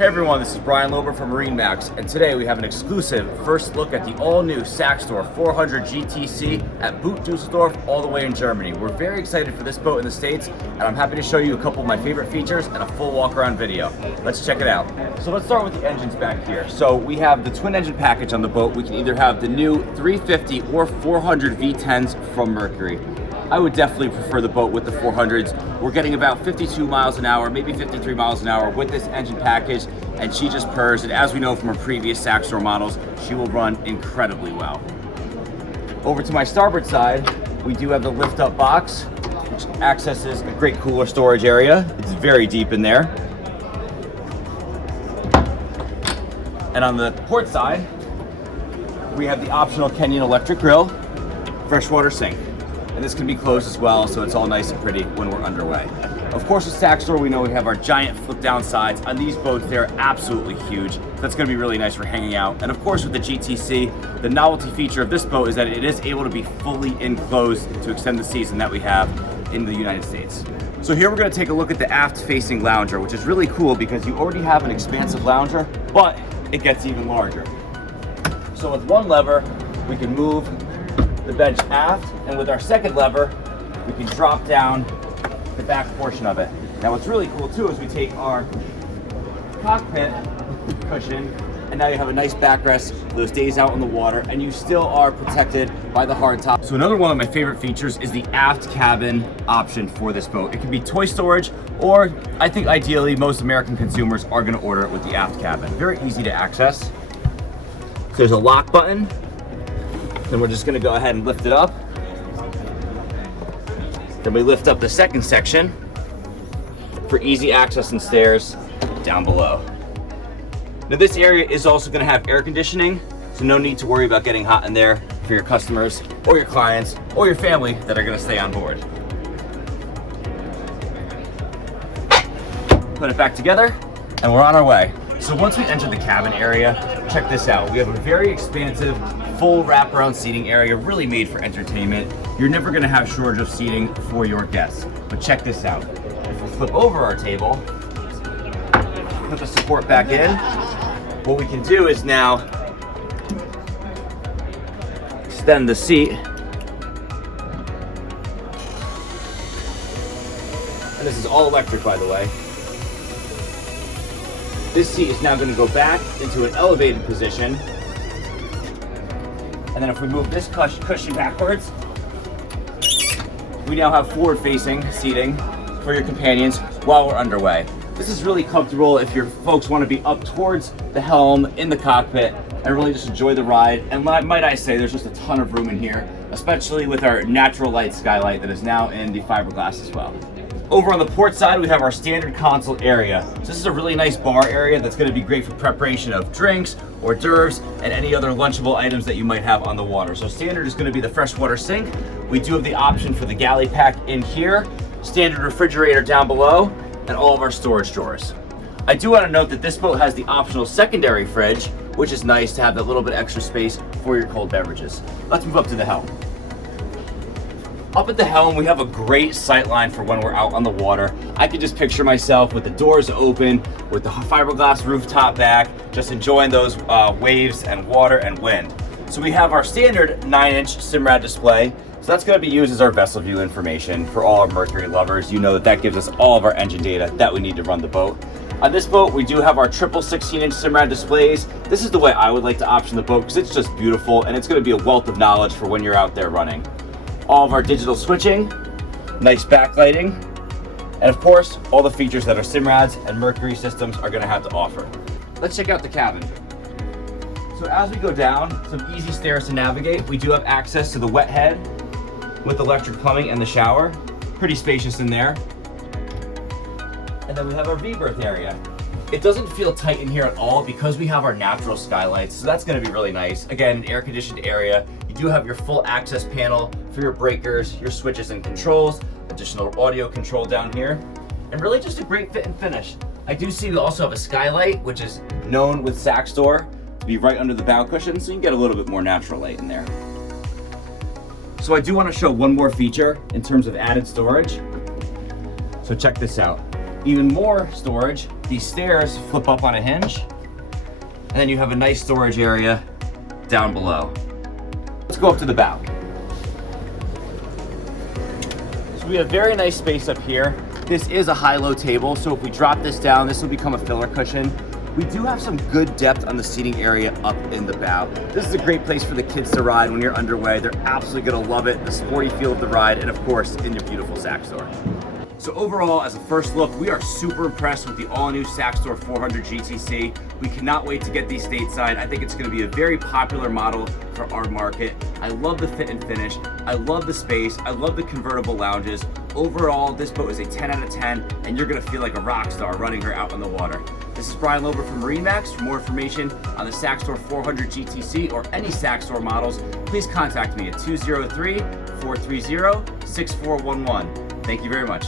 Hey everyone, this is Brian Lober from MarineMax, and today we have an exclusive first look at the all-new Saxdor 400 GTC at Boot Dusseldorf, all the way in Germany. We're very excited for this boat in the States, and I'm happy to show you a couple of my favorite features and a full walk-around video. Let's check it out. So let's start with the engines back here. So we have the twin engine package on the boat. We can either have the new 350 or 400 V10s from Mercury. I would definitely prefer the boat with the 400s. We're getting about 52 miles an hour, maybe 53 miles an hour with this engine package, and she just purrs. And as we know from her previous Saxdor models, she will run incredibly well. Over to my starboard side, we do have the lift-up box, which accesses a great cooler storage area. It's very deep in there. And on the port side, we have the optional Kenyan electric grill, freshwater sink. And this can be closed as well, so it's all nice and pretty when we're underway. Of course, with Saxdor, we know we have our giant flip-down sides. On these boats, they're absolutely huge. That's gonna be really nice for hanging out. And of course, with the GTC, the novelty feature of this boat is that it is able to be fully enclosed to extend the season that we have in the United States. So here we're gonna take a look at the aft-facing lounger, which is really cool because you already have an expansive lounger, but it gets even larger. So with one lever, we can move the bench aft, and with our second lever, we can drop down the back portion of it. Now what's really cool too is we take our cockpit cushion, and now you have a nice backrest for those days out on the water, and you still are protected by the hard top. So another one of my favorite features is the aft cabin option for this boat. It can be toy storage, or I think ideally most American consumers are gonna order it with the aft cabin. Very easy to access. So there's a lock button. Then we're just gonna go ahead and lift it up. Then we lift up the second section for easy access and stairs down below. Now this area is also gonna have air conditioning, so no need to worry about getting hot in there for your customers or your clients or your family that are gonna stay on board. Put it back together and we're on our way. So once we enter the cabin area, check this out. We have a very expansive, full wraparound seating area, really made for entertainment. You're never gonna have shortage of seating for your guests. But check this out. If we flip over our table, put the support back in, what we can do is now extend the seat. And this is all electric, by the way. This seat is now going to go back into an elevated position. And then if we move this cushion backwards, we now have forward-facing seating for your companions while we're underway. This is really comfortable if your folks want to be up towards the helm in the cockpit and really just enjoy the ride. And might I say, there's just a ton of room in here, especially with our natural light skylight that is now in the fiberglass as well. Over on the port side, we have our standard console area. So this is a really nice bar area that's gonna be great for preparation of drinks, hors d'oeuvres, and any other lunchable items that you might have on the water. So standard is gonna be the freshwater sink. We do have the option for the galley pack in here, standard refrigerator down below, and all of our storage drawers. I do wanna note that this boat has the optional secondary fridge, which is nice to have that little bit extra space for your cold beverages. Let's move up to the helm. Up at the helm, we have a great sight line for when we're out on the water. I could just picture myself with the doors open, with the fiberglass rooftop back, just enjoying those waves and water and wind. So we have our standard 9-inch Simrad display. So that's gonna be used as our vessel view information for all our Mercury lovers. You know that gives us all of our engine data that we need to run the boat. On this boat, we do have our triple 16-inch Simrad displays. This is the way I would like to option the boat because it's just beautiful and it's gonna be a wealth of knowledge for when you're out there running. All of our digital switching, nice backlighting, and of course, all the features that our Simrads and Mercury systems are gonna have to offer. Let's check out the cabin. So as we go down, some easy stairs to navigate. We do have access to the wet head with electric plumbing and the shower. Pretty spacious in there. And then we have our V-berth area. It doesn't feel tight in here at all because we have our natural skylights, so that's gonna be really nice. Again, an air-conditioned area. You do have your full access panel for your breakers, your switches and controls, additional audio control down here, and really just a great fit and finish. I do see we also have a skylight, which is known with Saxdor to be right under the bow cushion, so you can get a little bit more natural light in there. So I do want to show one more feature in terms of added storage. So check this out. Even more storage These stairs flip up on a hinge, and then you have a nice storage area down below. Let's go up to the bow. So we have very nice space up here. This is a high-low table, so if we drop this down, this will become a filler cushion. We do have some good depth on the seating area up in the bow. This is a great place for the kids to ride when you're underway. They're absolutely gonna love it, the sporty feel of the ride, and of course, in your beautiful Saxdor. So overall, as a first look, we are super impressed with the all-new Saxdor 400 GTC. We cannot wait to get these stateside. I think it's gonna be a very popular model for our market. I love the fit and finish. I love the space. I love the convertible lounges. Overall, this boat is a 10 out of 10, and you're gonna feel like a rock star running her out on the water. This is Brian Lober from MarineMax. For more information on the Saxdor 400 GTC or any Saxdor models, please contact me at 203-430-6411. Thank you very much.